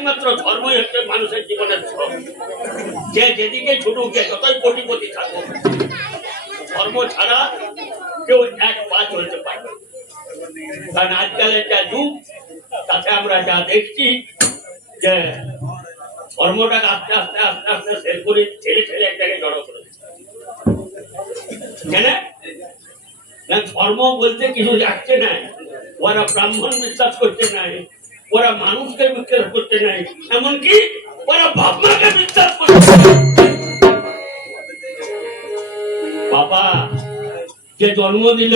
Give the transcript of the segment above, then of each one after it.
একমাত্র ধর্মই হচ্ছে মানুষের জীবনের শ্রম। যে যেদিকে ছুটুক, যতই কোটিপতি থাকুক, ধর্ম ছাড়া কেউ এক পা চলতে পারবে। কারণ আজকালের যা যুগ, তাতে আমরা যা দেখছি যে ধর্মটাকে আস্তে আস্তে আস্তে আস্তে শেষ করে ছেড়ে ছেড়ে এক জায়গায় জড়ো করে ধর্ম বলতে কিছু যাচ্ছে না। ওরা ব্রাহ্মণ বিশ্বাস করতে নাই, ওরা মানুষকে বিশ্বাস করতে নাই, এমনকি ওরা বাবাকে বিশ্বাস করতে। বাবা যে জন্ম দিল,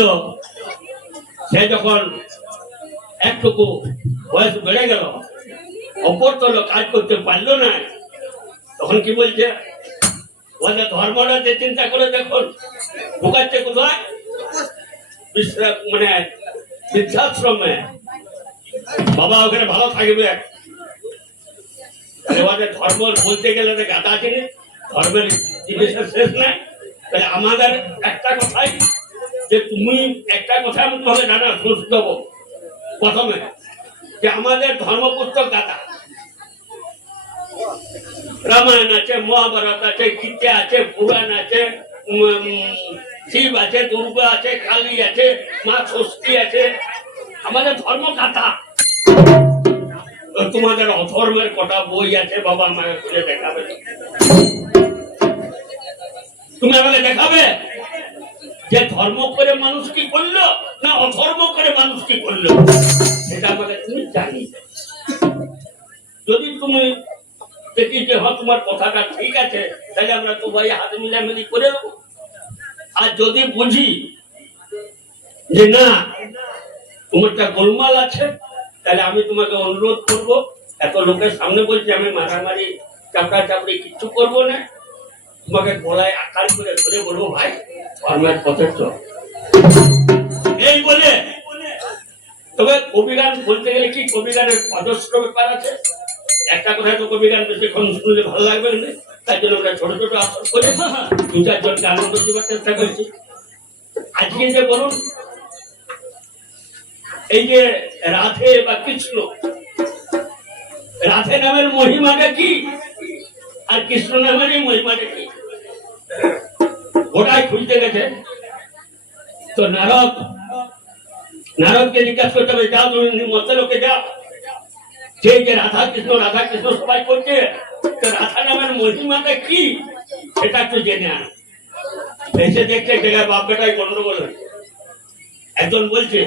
সে যখন একটুকু বয়স বেড়ে গেল, অপর তল কাজ করতে পারলো না, তখন কি বলছে? ওদের ধর্মটা যে চিন্তা করে দেখুন, ঢুকাচ্ছে কোথায়? মানে বৃদ্ধাশ্রমে। বাবা ওখানে ভালো থাকবে। ওদের ধর্ম বলতে গেলে গাদা জিনিস, ধর্মের জিনিসের শেষ নাই। তাহলে আমাদের একটা কথাই, যে তুমি একটা কথা আমি তোমাকে জানা শুনে দেবো প্রথমে, যে আমাদের ধর্মপুস্তক গাদা। রামায়ণ আছে, মহাভারত আছে, গীতা আছে, পুরাণ আছে, শিব আছে, দুর্গা আছে, কালী আছে, মা ষষ্ঠী আছে। আমাদের ধর্ম গাথা। তোমাদের অধর্মের কটা বই আছে বাবা, আমাকে খুলে দেখাবে? তুমি আমাকে দেখাবে যে ধর্ম করে মানুষ কি করলো না অধর্ম করে মানুষ কি করলো? সেটা আমাকে তুমি জানি। যদি তুমি দেখি যে হ্যাঁ তোমার কথাটা ঠিক আছে, তাহলে আমরা তো ভাই হাত মিলামিলি করে দেবো। আর যদি বুঝি যে না তোমারটা গোলমাল আছে, তাহলে আমি তোমাকে অনুরোধ করব, এত লোকের সামনে বলছি, আমি মারামারি চাপড়া চাপড়ি কিচ্ছু করবো না, তোমাকে গলায় আকার করে ধরে বলবো, ভাই ধর্মের পথে চল, এই বলে। তবে কবিগান বলতে গেলে কি, কবিগানের অজস্র ব্যাপার আছে। একটা কথা তো কবিগান বেশিক্ষণ শুনলে ভালো লাগবে না, তাই জন্য আমরা ছোট ছোট আসর করে দু চারজনকে আনন্দ দেওয়ার চেষ্টা করছি। আজকে যে বলুন, এই যে রাধে বা কৃষ্ণ, রাধে নামের মহিমাটা কি আর কৃষ্ণ নামের এই মহিমাটা কি, ওটাই খুঁজতে গেছে। তো নারদকে জিজ্ঞাসা করতে হবে, যাও তুমি মধ্যলোকে যাও, সেই যে রাধা কৃষ্ণ সবাই করছে, তো রাধা নামের মহিমাটা কি সেটা একটু জেনে আন। এসে দেখতে জায়গায় বাপ বেটাই গন্ডগোল হয়েছে। একজন বলছে,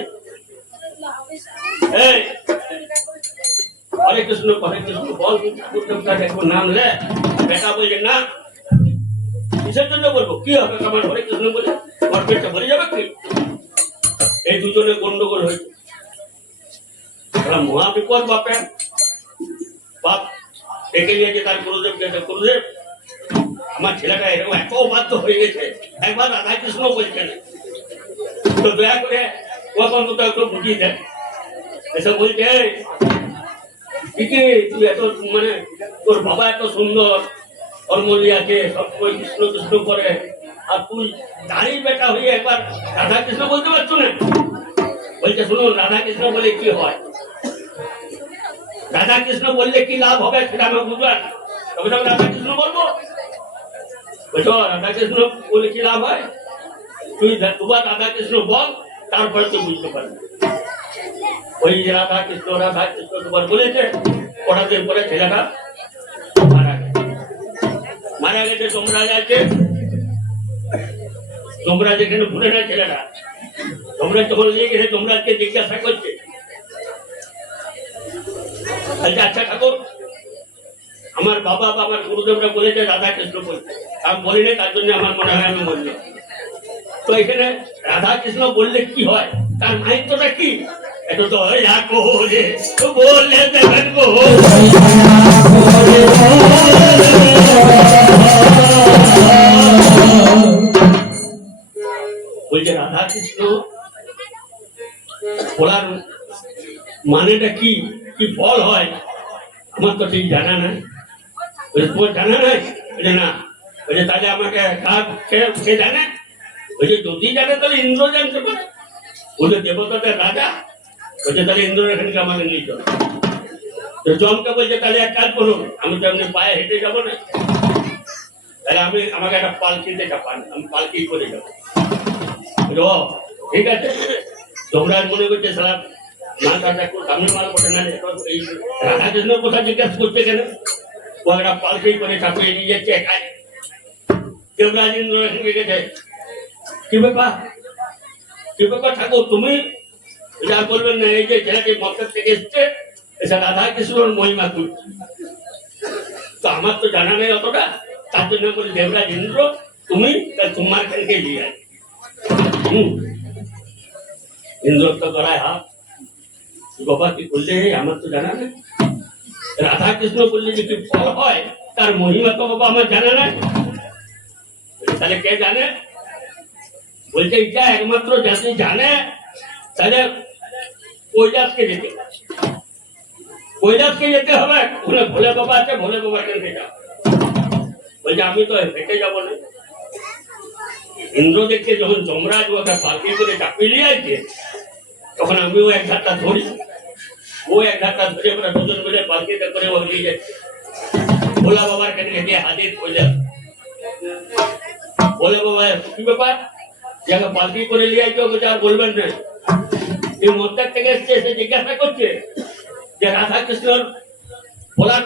হরে কৃষ্ণ বল, ঠাকুর নাম লে। বেটা বলছে না, কিসের জন্য বলবো, কি হবে আমার হরে কৃষ্ণ বলে, আমার পেটটা ভরে যাবে কি? এই দুজনে গন্ডগোল হয়েছে। মহা বিপদ বাপের। বাপ ডেকে নিয়েছে তার গুরুদেবকে, গুরুদেব আমার ছেলেটা এরকম এত বাধ্য হয়ে গেছে, একবার রাধা কৃষ্ণ বলছে না, তো দয়া করে ওখান তো একটু বুঝিয়ে দেন। এসব বলছে, তুই এত মানে তোর বাবা এত সুন্দর ধর্মলি আছে, সবসময় কৃষ্ণ কৃষ্ণ করে, আর তুই দাঁড়িয়ে বেটা হয়ে একবার রাধা কৃষ্ণ বলতে পারছো না? বলছে, শুনুন, রাধা কৃষ্ণ বলে কি হয়, রাধা কৃষ্ণ বললে কি লাভ হবে সেটা আমি বুঝবেন, তবে আমি রাধা কৃষ্ণ বলবো। বলছো রাধা কৃষ্ণ বলে কি লাভ হয়, তুই দুবার রাধা কৃষ্ণ বল, তারপরে তুই বুঝতে পারবি। ওই রাধা কৃষ্ণ দুবার বলেছে, কটা দিন পরে ছেলেটা মারা গেছে। তোমরা যাচ্ছে, তোমরা যেখানে ভুলে না ছেলেটা, তোমরা যখন নিয়ে গেছে, তোমরাকে জিজ্ঞাসা করছে, আচ্ছা ঠাকুর, আমার বাবা বা আমার গুরুদেবরা বলেছে রাধা কৃষ্ণ বলতে, আমি বলি না, তার জন্য আমার মনে হয় আমি বললাম। তো এখানে রাধা কৃষ্ণ বললে কি হয়, তার মাহিত্যটা কি? এটা তো বললে দেবেন গো, বলছে রাধা কৃষ্ণ বলার মানেটা কি, কি ফল হয়, আমার তো ঠিক জানা নাই। তোমার জানা নাই? বলছে না। বলছে তাহলে আমাকে সে জানে? বলছে যদি জানে তাহলে ইন্দ্র জানতে পারে। বলছে দেবতাদের রাজা। বলছে তাহলে ইন্দ্র এখানকে আমাকে নিয়ে চল। তো জমকে বলছে তাহলে এক কাজ করুন, আমি তো এমনি পায়ে হেঁটে যাবো না, তাহলে আমাকে একটা পালকিতে চাপান, আমি পালকি করে যাবো। ঠিক আছে, তোমরা মনে করছে সারা মাল কাটা একটু দামি মাল বটে না, এই রাধাকৃষ্ণ কোথা জিজ্ঞাসা করছে কেন, ও একটা পালকি করে চাপিয়ে নিয়ে যাচ্ছে একাই। দেবরাজ ইন্দ্র এখানে গেছে, কি ব্যাপার কি ব্যাপার ঠাকুর, তুমি যা বলবেন না, এই যে ছেলেটি মক্কার থেকে এসছে, এটা রাধা কৃষ্ণর মহিমা করছে, তো আমার তো জানা নেই অতটা, তার জন্য বলি দেবরাজ ইন্দ্র তুমি তোমার খানকে নিয়ে আয়। ইন্দ্র তো করায় হাত, বাবা কি করলে আমার তো জানা নেই, রাধা কৃষ্ণ বললে যে কি ফল হয় তার মহিমা তো বাবা আমার জানা নাই, তাহলে কে জানে? বলছে এটা একমাত্র যাতে জানে তাহলে কৈলাসকে যেতে হবে, কৈলাসকে যেতে হবে, ওখানে ভোলে বাবা আছে, ভোলে বাবা কেন যাও? বলছে আমি তো হেঁটে যাবো না। ইন্দ্র দেখছে যখন যমরাজ ওটা পালকি করে চাপিয়ে নিয়ে আসছে, তখন আমিও এক ধাক্কা ধরি, ও এক ধাক্কা ধরে আমরা দুজন মিলে পালকিতে করে ও নিয়ে যাচ্ছে ভোলা বাবার কাছে গিয়ে হাজির কৈলাস। ভোলে বাবা কি ব্যাপার, যাকে পালকি করে নিয়ে আসছে ওকে আর বলবেন না, এই মন্দির থেকে এসছে, এসে জিজ্ঞাসা করছে যে রাধা কৃষ্ণর বলার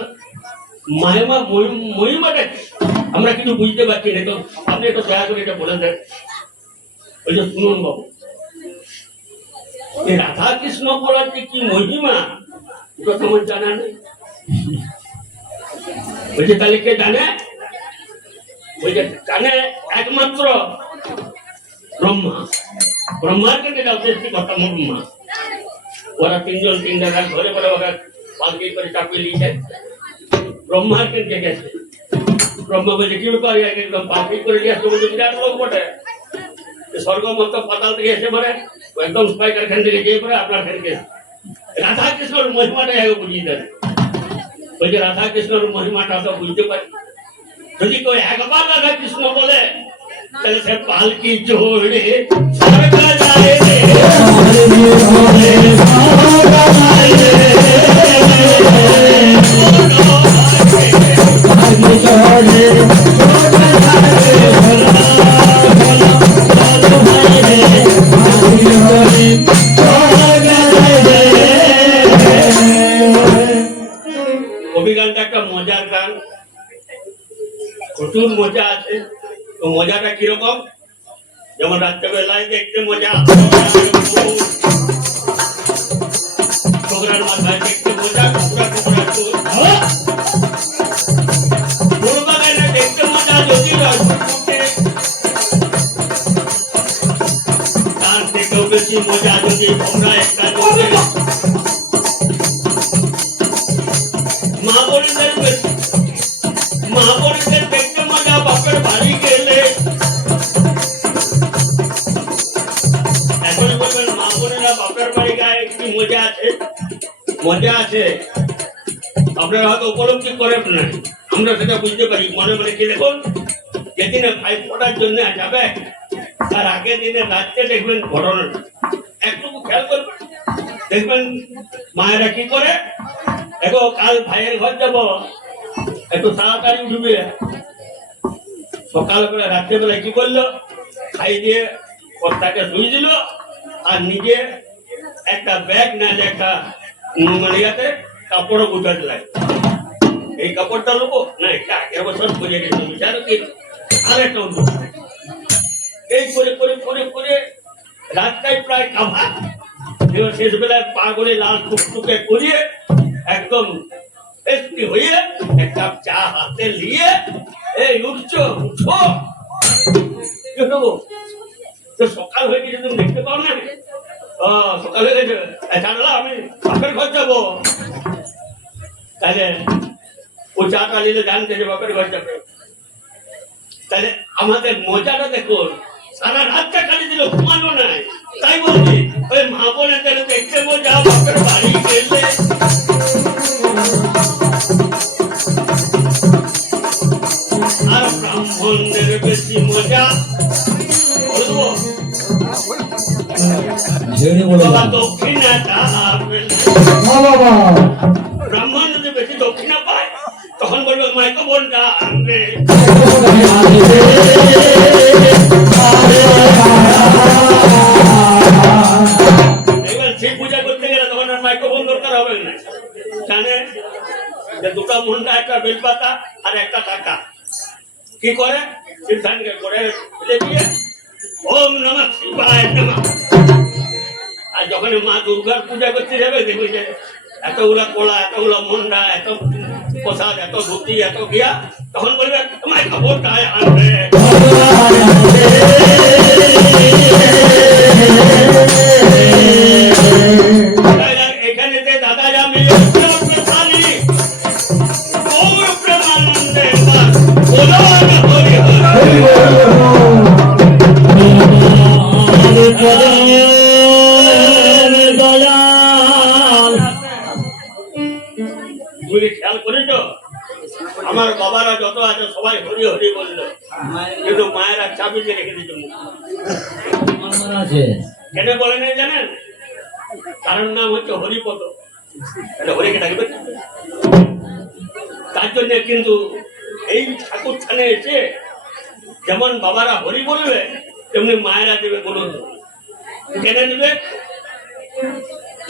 মহিমাটা আমরা কিছু বুঝতে পারছি না, তো আপনি একটু দয়া করে এটা বলে দেন। ওই যে শুনুন বাবু, এই রাধা কৃষ্ণ বলার যে কি মহিমা ওটা তোমার জানা নেই। বলছে তাহলে কে জানে? বলছে জানে একমাত্র ব্রহ্মা, ব্রহ্মার কেটে যাও সৃষ্টি কথা ব্রহ্মা, ওরা তিনজন তিন জায়গায় ধরে বলে ওরা পালকি করে চাপিয়ে নিয়ে যায়, ব্রহ্মার কেটে গেছে। ব্রহ্মা বলছে কি ব্যাপার, একদম পালকি করে নিয়ে আসতে বলছে বিরাট লোক বটে, স্বর্গ মত পাতাল থেকে এসে পড়ে একদম স্পাইকার খান থেকে যেয়ে পড়ে আপনার খানকে রাধা কৃষ্ণর মহিমাটা আগে বুঝিয়ে দেন। বলছে রাধা কৃষ্ণর মহিমাটা তো বুঝতে পারি, যদি কেউ একবার রাধা কৃষ্ণ বলে তাহলে সে পালকি চড়ে স্বর্গ যায় রে, অভিগানটা একটা মজার গান, প্রচুর মজা আছে। তো মজাটা কিরকম, যেমন রাত্রেবেলায় দেখতে মজা, ছোকরার মাথায় দেখতে মজা, টুকরা টুকরা বাগানে দেখতে মজা, যদি তার থেকেও বেশি মজা যদি তোমরা একটা মহাপরিদের দেখতে মজা, বাপের বাড়ি গেলে এখন বলবেন মহাপরিরা বাপের বাড়ি গায়ে কি মজা আছে, মজা আছে, আপনারা হয়তো উপলব্ধি করেন না, আমরা সেটা বুঝতে পারি মনে মনে। কি দেখুন, যেদিনে ভাই ফোটার জন্য যাবে তার আগের দিনে রাত্রে দেখবেন ঘটনা একটু খেয়াল করবেন, দেখবেন মায়েরা কি করে, দেখো কাল ভাইয়ের ঘর যাবো, একটু তাড়াতাড়ি উঠবে, সকাল করে রাত্রেবেলায় কি করলো, খাই দিয়ে কর্তাকে ধুই দিল, আর নিজে একটা ব্যাগ না একটা মানে ইয়াতে কাপড়ও গুজা দিলাই, এই কাপড়টা লোবো না, একটা আগের বছর বুঝে গেছে বিচার কি আরেকটা উঠবো, এই করে করে করে করে রাতটাই প্রায় কাভা, এবার শেষ বেলায় পা করে লাল টুকটুকে করিয়ে একদম একটি হয়ে এক কাপ চা হাতে নিয়ে এই উঠছো উঠো, তো সকাল হয়ে গেছে তুমি দেখতে পাও না, সকাল হয়ে গেছে জানলা আমি বাপের ঘর যাবো, তাহলে ও চাটা নিলে জানতে যে বাপের ঘর যাবে, তাহলে আমাদের মজাটা দেখুন, সারা রাতটা কাটি দিল, ঘুমানো নাই, তাই বলছি ওই মা বোনের দেখতে মজা, বাপের বাড়ি গেলে আর ব্রাহ্মণদের বেশি মজা, বলবো বাবা দক্ষিণাটা ব্রাহ্মণ বোনটা আনবে। এবার শিব পূজা করতে গেলে তখন আর মাইক্রোফোন দরকার হবে না, জানে যে দুটা মুন্ডা, একটা বেলপাতা আর একটা টাকা কি করে সিদ্ধান্তকে করে ফেলে দিয়ে ওম নমঃ শিবায় নমঃ। আর যখন মা দুর্গার পূজা করতে যাবে দেখবে যে এতগুলা কোলা, এতগুলা মুন্ডা, এত প্রসাদ, এত ধুতি, এত গিয়া, তখন বলবে মাইক্রোফোনটায় আনবে। এখানে দাদা যা মিলে খেয়াল করেছ আমার বাবারা যত আছে সবাই হরি হরি বললো, কিন্তু মায়েরা চাবিতে রেখে দিত। কেন বলে নাই জানেন? কারণ নাম হচ্ছে হরিপদ, হরিকে ডাকবে। তার জন্য কিন্তু এই ঠাকুর থানে এসে যেমন বাবারা হরি বলবে তেমনি মায়েরা দেবে বলুন। কেন দেবে?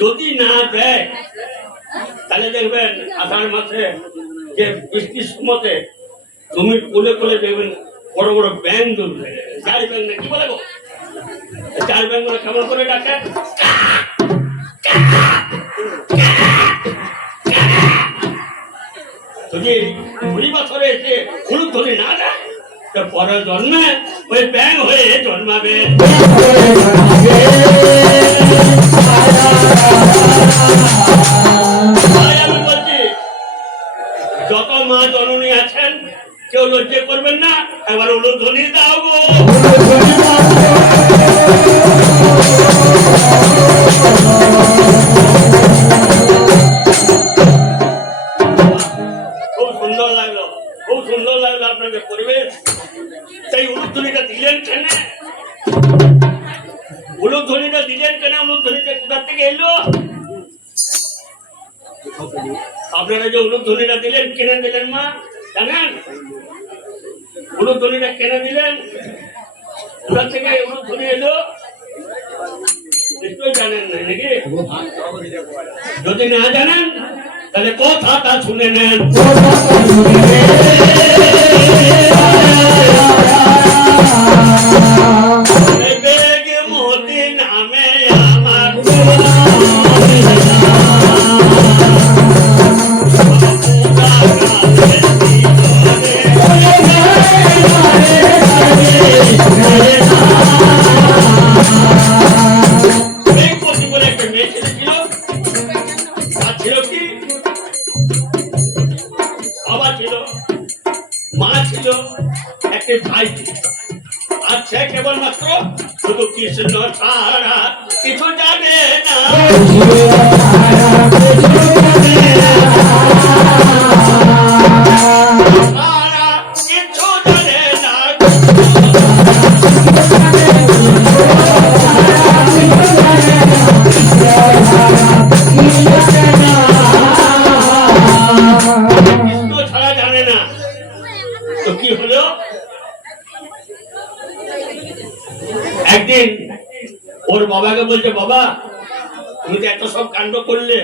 যদি না দেয় তাহলে দেখবেন আষাঢ় মাসে যে বৃষ্টির সময়তে জমির কোলে কোলে দেখবেন বড় বড় ব্যাঙ ধরবে। চার ব্যাঙ না কি বলে গো? চার ব্যাঙ গুলো কেমন করে ডাকে? যদি 20 বছরে এসে হলুদ ধরে না দেয় তো পরের জন্মে ওই ব্যাঙ হয়ে জন্মাবে। আমি বলছি যত মা জননী আছেন কেউ লজ্জা করবেন না, এবার উলুধ্বনি দাও গো। খুব সুন্দর লাগলো, খুব সুন্দর লাগলো আপনাদের পরিবেশ। সেই উলুধ্বনিটা দিলেন কেন? উলুধ্বনিটা দিলেন কেন? উলুধ্বনিটা কোথা থেকে এলো? আপনারা যে উলুধ্বনিটা দিলেন কেন দিলেন মা জানেন? উলুধ্বনিটা কেন দিলেন? কোথা থেকে উলুধ্বনি এলো নিশ্চয়ই জানেন না নাকি? যদি না জানেন তাহলে কথাটা শুনে নেন। মোদি নামে আমার কেবলমাত্র শুধু কৃষ্ণ ছাড়া কিছু জানে না। কিছু জানে না। কৃষ্ণ ছাড়া জানে না তো কি হলো? একদিন ওর বাবাকে বলছে, বাবা তুমি তো এত সব কাণ্ড করলে,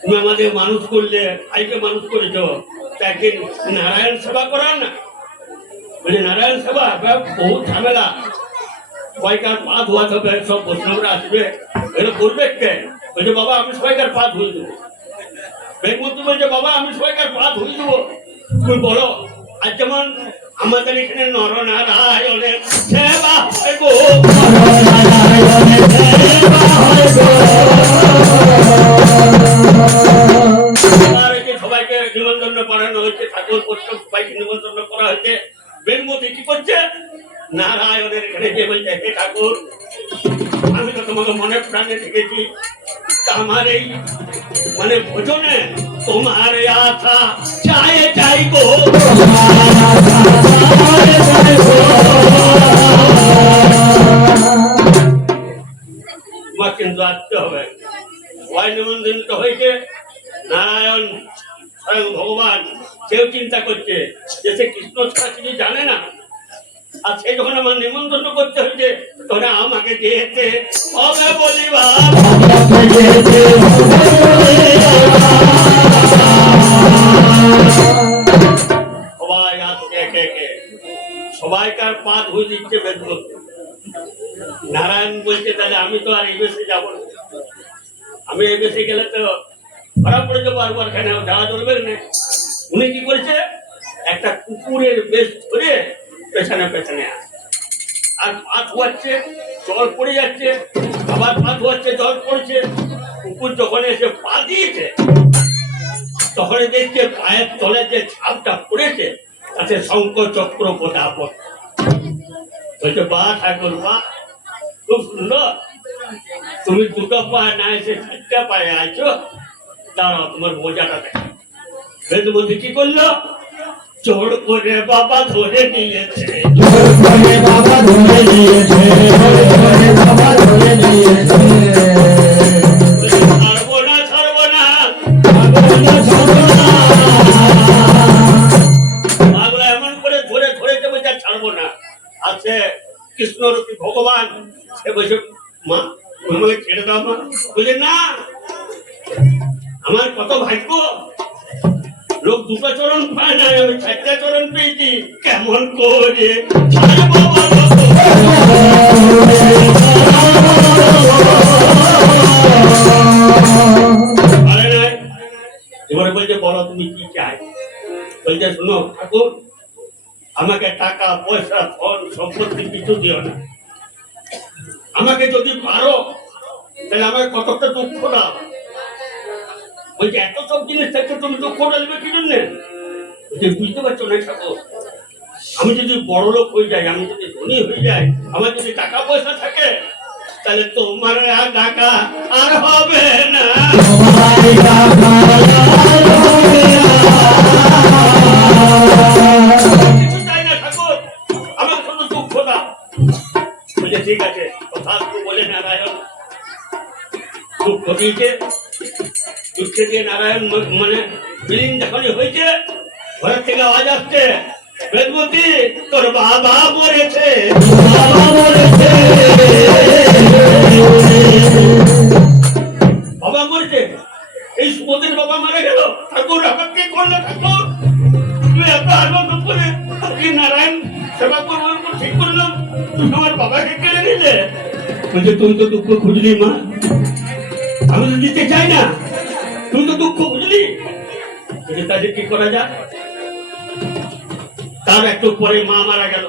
তুমি আমাদের মানুষ করলে, ভাইকে মানুষ করেছ, তা একদিন নারায়ণ সেবা করার না? বলে নারায়ণ সেবা বহু ঝামেলা, সবাইকার পা ধোয়াতে হবে, সব বৈষ্ণবরা আসবে, এটা করবে কে? বলছে বাবা আমি সবাইকার পা ধুয়ে দেবো। বেগমন্ত্রী বলছে বাবা আমি সবাইকার পা ধুয়ে দেবো, তুমি বলো। আর যেমন আমাদের এখানে নরনারায়ণের সেবা হয় গো, সবাইকে নিমন্ত্রণ করানো হয়েছে, ঠাকুর প্রত্যেক সবাইকে নিমন্ত্রণ করা হয়েছে। বেগমতি কি করছে? নারায়ণের এখানে যে বলছে, হে ঠাকুর আমি তো তোমাকে মনে প্রাণে দেখেছি, আমার এই মানে ভোজনে তোমার আশা চাই চাই গো, তোমার কিন্তু আসতে হবে। সবাই নিমন্ত্রিত হয়েছে, নারায়ণ স্বয়ং ভগবান কেউ চিন্তা করছে যে সে কৃষ্ণ ছাড়া কিছু জানে না। আর সে যখন আমার নিমন্ত্রণ করতে হয়েছে তখন আমাকে যেতে হবে বলিবার সবাই আসছে একে একে, সবাইকার পা ধুয়ে দিচ্ছে বেদমতি। নারায়ণ বলছে তাহলে আমি তো আর এই বেশে যাবো না, আমি এই বেশে গেলে তো খারাপ পড়ে যাবো, বারবার কেন যাওয়া চলবে না। উনি কি করেছে, একটা কুকুরের বেশ ধরে পেছনে পেছনে আসে আর পা ধোয়াচ্ছে, জল পড়ে যাচ্ছে, আবার পা ধোয়াচ্ছে, জল পড়ছে। কুকুর যখন এসে পা দিয়েছে তখন দেখছে পায়ের তলে যে ছাপটা পড়েছে তাতে শঙ্খ চক্র পোতা বলছে, বা ঠাকুর বা খুব সুন্দর, তুমি দুটো পায়ে না এসে চারটা পায়ে আছো, দাঁড়াও তোমার মজাটা দেখো। বেদবতী কি করলো, জোর করে বাবা ধরে নিয়েছে, জোর করে বাবা ধরে নিয়েছে, বাবা ধরে নিয়েছে, ছাড়বো না ছাড়বো না, পাগলা এমন করে ধরে ধরে দেবে যা ছাড়বো না। আর সে কৃষ্ণরূপী ভগবান সে বলছে, মা আমাকে ছেড়ে দাও মা। বলছে না, আমার কত ভাগ্য, লোক দুটো চরণ পায় না, আমি চারটা চরণ পেয়েছি, কেমন করে এবারে বলছে, বলো তুমি কি চাই। বলছে, শোনো ঠাকুর, আমাকে টাকা পয়সা ধন সম্পত্তি কিছু দিও না, আমাকে যদি পারো তাহলে আমার কতটা দুঃখ দাও। বলছে, এত সব জিনিস থাকছে তুমি দুঃখ ডালবে কি জন্য? বুঝতে পারছো না ঠাকুর, আমি যদি বড় লোক হয়ে যাই, আমি যদি ধনী হয়ে যাই, আমার যদি টাকা পয়সা থাকে, তাহলে তোমার আর টাকা আর হবে না। কিছু চাই না ঠাকুর, আমার শুধু দুঃখ দাও। বলছে, ঠিক আছে, কথা বলে নারায়ণ দুঃখ দিয়েছে। দুঃখে দিয়ে নারায়ণ মানে বিলীন যখনই হয়েছে, ঘরের থেকে আওয়াজ আসছে, বেদবতী তোর বাবা মরেছে, বাবা মরেছে, বাবা মরেছে। এই সুবোধের বাবা মারা গেল, ঠাকুর আমাকে কি করলে ঠাকুর? তুমি এত আনন্দ করে আপনি নারায়ণ সেবা করবো ঠিক করলাম, তুমি আমার বাবাকে কেড়ে নিলে। বলছে, তুমি তো দুঃখ খুঁজলি মা, আমি তো দিতে চাই না, তুমি তো দুঃখ বুঝলি। তাদের কি করা যায়? তার একটু পরে মা মারা গেল,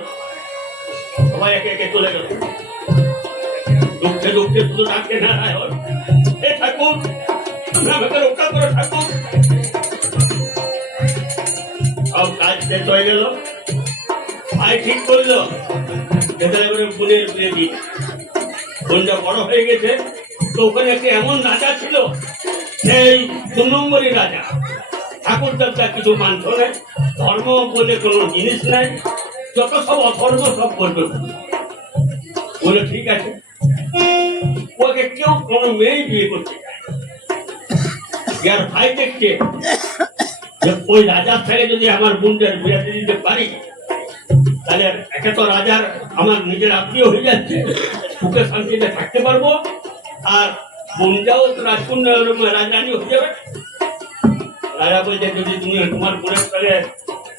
সবাই একে একে চলে গেল। দুঃখে দুঃখে শুধু ডাকে নারায়ণ, হে ঠাকুর আমাকে রক্ষা করো ঠাকুর। সব কাজ শেষ হয়ে গেল, ভাই ঠিক করলো বোনের বিয়ে দিই। বোনটা বড় হয়ে গেছে, তো ওখানে একটা এমন রাজা ছিল, সেই 2 নম্বরই রাজা। ঠাকুর দেবতা কিছু মানত না, ধর্ম বলে কোনো জিনিস নাই, যত সব অধর্ম সব করবে। বলে ঠিক আছে, ওকে কেউ কোনো মেয়ে বিয়ে করতে চায়। যার ভাই দেখছে ওই রাজার থেকে যদি আমার বোনটার বিয়ে দিতে পারি, তাহলে একে তো রাজার আমার নিজের আত্মীয় হয়ে যাচ্ছে, সুখে শান্তিতে থাকতে পারবো, আর বোনটাও রাজকন্যা রাজরানী হয়ে যাবে। রাজা বলছে, যদি তুমি তোমার বোনের সঙ্গে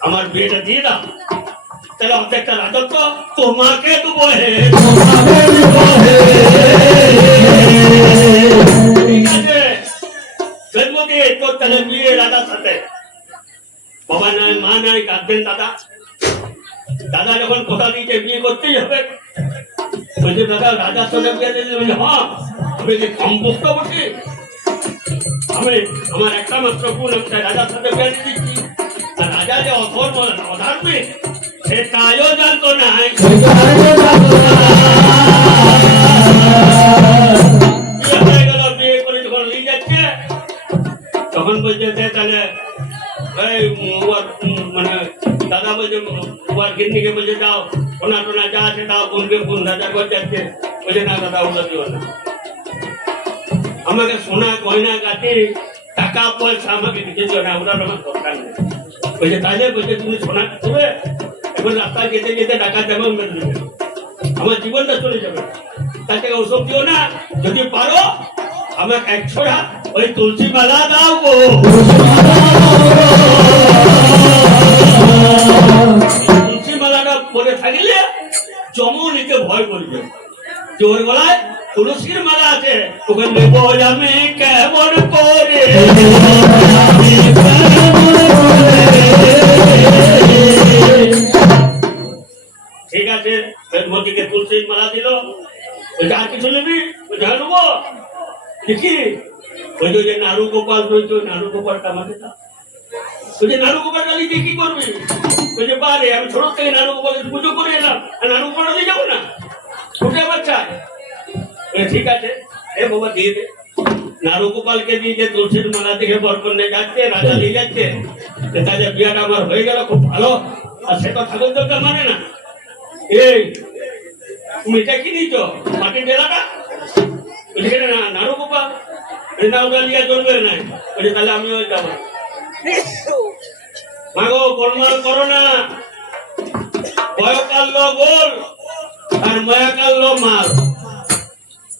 আমার বিয়েটা দিয়ে দাও, তাহলে অর্ধেকটা রাজত্ব তোমাকে দেবো। ঠিক আছে, বেদবতী তোর তাহলে বিয়ে রাজার সাথে। বাবা নাই মা নাই, কাঁদবেন দাদা। দাদা যখন কথা দিয়েছে বিয়ে করতেই হবে, বলছে দাদা রাজার সাথে বিয়ে দিলে, হ্যাঁ আমি কি কম বুঝতে পারছি, আমি আমার একটা মাত্র বোন রাজার সাথে বিয়ে দিচ্ছি। আর রাজা যে অধর্ম অধার্মিক সেটাও জানতো না। বিয়ে হয়ে গেল, বিয়ে করে যখন নিয়ে যাচ্ছে তখন বলছে তাহলে মানে দাদা বলছে ওর গিন্নিকে বলছে, যাও সোনা টোনা যা আছে তাও বোনকে, বোন রাজার ঘর যাচ্ছে। বলছে, না দাদা ওগুলো দিও না, আমাকে সোনা গয়না গাছে টাকা পয়সা আমাকে দিতে দিও না, ওনার আমার দরকার নেই। বলছে তাহলে বলছে তুমি সোনা করবে, এখন রাস্তায় যেতে যেতে টাকা দেবো মেরে দেবে, আমার জীবনটা চলে যাবে, তার থেকে ওসব দিও না। যদি পারো আমার এক ছোড়া ওই তুলসী মালা দাও গো। তুলসী মালাটা পরে থাকলে জমনিকে ভয় করবে, যে ওর গলায় তুলসীর মালা আছে, ওকে নেবো আমি কেমন করে। ঠিক আছে, বেদমতিকে তুলসীর মালা দিল। ওই আর কিছু নেবি? ওই যা নেবো দেখি, ওই যে নাড়ু গোপাল রয়েছে, নাড়ু গোপালটা আমাকে দাও। ওই যে নাড়ু গোপাল কালী দিয়ে কি করবি? ওই যে বারে আমি ছোট থেকে নাড়ু গোপালের পুজো করে এলাম, আর নাড়ু গোপাল দিয়ে যাবো না, ছোটে আমার চাই। ঠিক আছে, এ বাবা দিয়ে দে। নাড়ু গোপালকে দিয়ে যে তুলসীর মালা থেকে বরকন্যা যাচ্ছে, রাজা নিয়ে যাচ্ছে, তাদের বিয়াটা আমার হয়ে গেল, খুব ভালো। আর সে তো ঠাকুর দরকার মানে না। এই তুমি এটা কি নিচ্ছ মাটির ডেলাটা? ওইখানে না নাড়ু গোপাল নাড়ুটা নিয়ে চলবে না। বলছে তাহলে আমি ওই যাবো। মাগো গোলমাল করো না, বয় কাটলো গোল আর ময়া কাটলো মাল,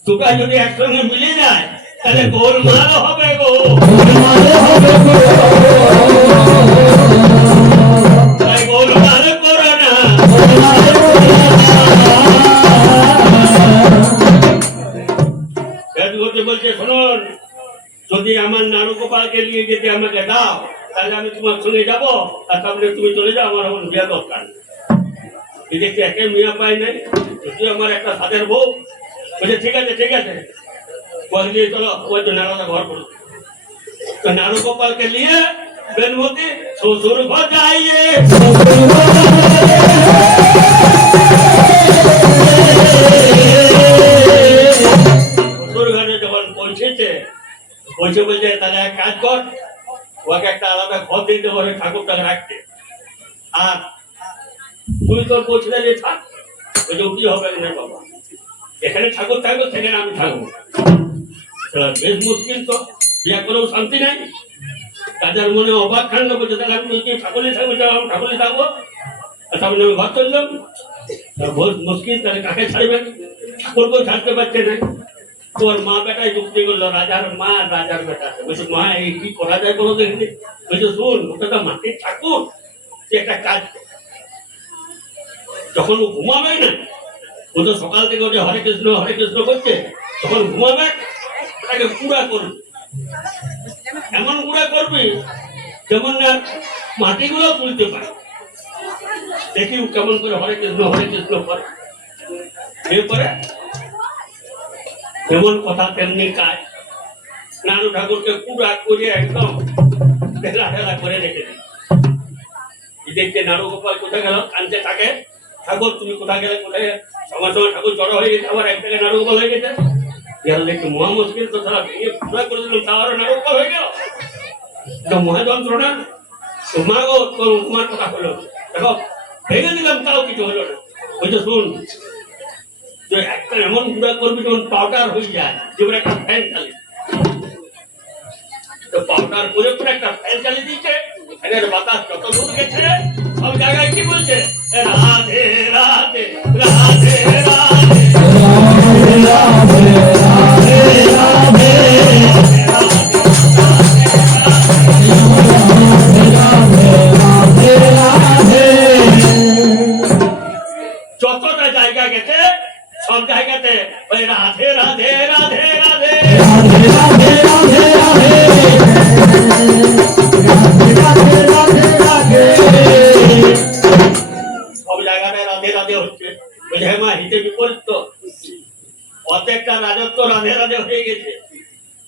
দুটা যদি একসঙ্গে মিলে যায় তাহলে গোলমাল হবে গো। তাই গোলমাল করো না। বলছে শুনুন, যদি আমার নাড়ু গোপালকে নিয়ে যেতে আমাকে দাও তাহলে আমি তোমার সঙ্গে যাবো, আর তাহলে তুমি চলে যাও, আমার এখন বিয়ে দরকার। দেখছি একে মেয়ে পাই নাই, যদিও আমার একটা সাদের বউ। বলছে ঠিক আছে ঠিক আছে, বল দিয়ে চলো ওই তো নাড়াটা ঘর করো। তো নাড়ু গোপালকে নিয়ে বেনমতি শ্বশুর ঘর যাইয়ে, শ্বশুর ঘরে যখন পৌঁছেছে, পৌঁছে বলছে তাহলে এক কাজ কর, ওকে একটা আলাদা ঘর দিয়ে দেবো ঠাকুরটাকে রাখতে, আর তুই তোর পৌঁছে দিয়ে থাক। ওই যে উঠি হবে না বাবা, এখানে ঠাকুর থাকবো সেখানে আমি থাকবো। বেশ মুশকিল তো, বিয়ে করেও শান্তি নাই। তাদের মনে অবাক কাণ্ড করছে, তাহলে আমি ঠাকুরে থাকবো, আমি ঠাকুরে থাকবো, তারপরে আমি ঘর চললাম। বহুত মুশকিল, তাহলে কাকে ছাড়বেন? ঠাকুরকেও ছাড়তে পারছে না। তোর মা বেটাই যুক্তি করলো, রাজার মা রাজার বেটা। বলছে মা এই কি করা যায় বলো দেখি। বলছে শুন, ওটা তো মাটির ঠাকুর, একটা কাজ যখন ও ঘুমাবে না, ও তো সকাল থেকে ওটা হরে কৃষ্ণ করছে, তখন ঘুমাবে ওটাকে পুরা করবে, এমন পুরা করবে যেমন না মাটিগুলো তুলতে পারে। দেখি কেমন করে হরে কৃষ্ণ করে। এরপরে যেমন কথা তেমনি কাজ, নাড়ু ঠাকুরকে পুরা করে একদম ঢেলা ঢেলা করে রেখে দিই। দেখতে নাড়ু গোপাল কোথায় গেল, কানতে থাকে, ঠাকুর তুমি কোথায় গেলে, কোথায়? সবার সময় ঠাকুর জড়ো হয়ে গেছে, আবার এক জায়গায় নাড়ু গোপাল হয়ে গেছে। গেল দেখতে মহা মুশকিল, তো তারা ভেঙে পুরা করে দিলাম, তা আরো নাড়ু গোপাল হয়ে গেল, মহা যন্ত্রণা। মা গো তোমার কথা হলো, দেখো ভেঙে দিলাম তাও কিছু হলো না। বলছে শুন, তুই একটা এমন গুঁড়া করবি যেমন পাউডার হয়ে যায়, যেমন একটা ফ্যান চালে, তো পাউডার করে করে একটা ফ্যান চালিয়ে দিচ্ছে। ফ্যানের বাতাস যত দূর গেছে সব জায়গায় কি বলছে, রাধে রাধে রাধে রাধে রাধে রাধে যতটা জায়গা গেছে সব জায়গাতে ওই রাধে রাধে রাধে রাধে রাধে রাধে সব জায়গাটায় রাধে রাধে হচ্ছে। মা হিতে বিপরীত, অর্ধেকটা রাজত্ব রাধে রাধে হয়ে গেছে,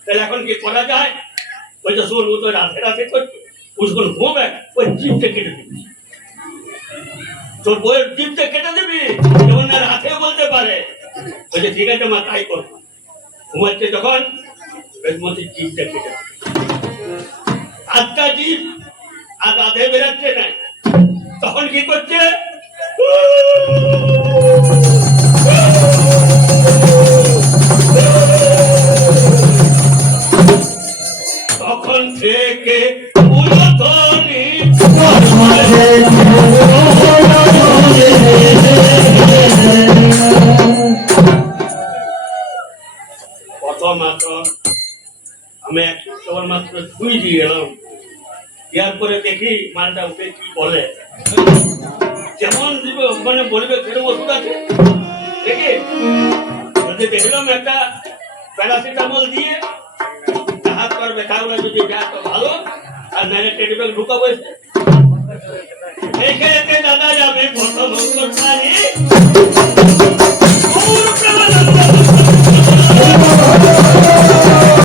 তাহলে এখন কি করা যায়? বলছে শোন, ও তো রাধে রাধে করছে, উসকন ঘুমবে, ওই জিপটা কেটে দিবি, তোর বইয়ের জিপটা কেটে দিবি, যেমন না রাধে বলতে পারে। বলছে ঠিক আছে মা, তাই করবো। ঘুমাচ্ছে যখন বেদমতির জিপটা কেটে দিবি, আটটা জিপ আর রাধে বেরাচ্ছে না, তখন কি করছে, তখন ডেকে উলতনি প্রথম মাত্র আমি কেবল মাত্র ছুঁই দিয়ে গেলাম, ইয়ার পরে দেখি মালটা ওকে কি বলে, যেমন দিবে মানে বলবে ফের ওষুধ আছে দেখে দেখলাম একটা প্যারাসিটামল দিয়ে হাত পা ব্যথাগুলো যদি যায় তো ভালো, আর নাহলে টেডি ব্যাগ ঢুকাবো। এই খেতে দাদা যাবে প্রথম পারি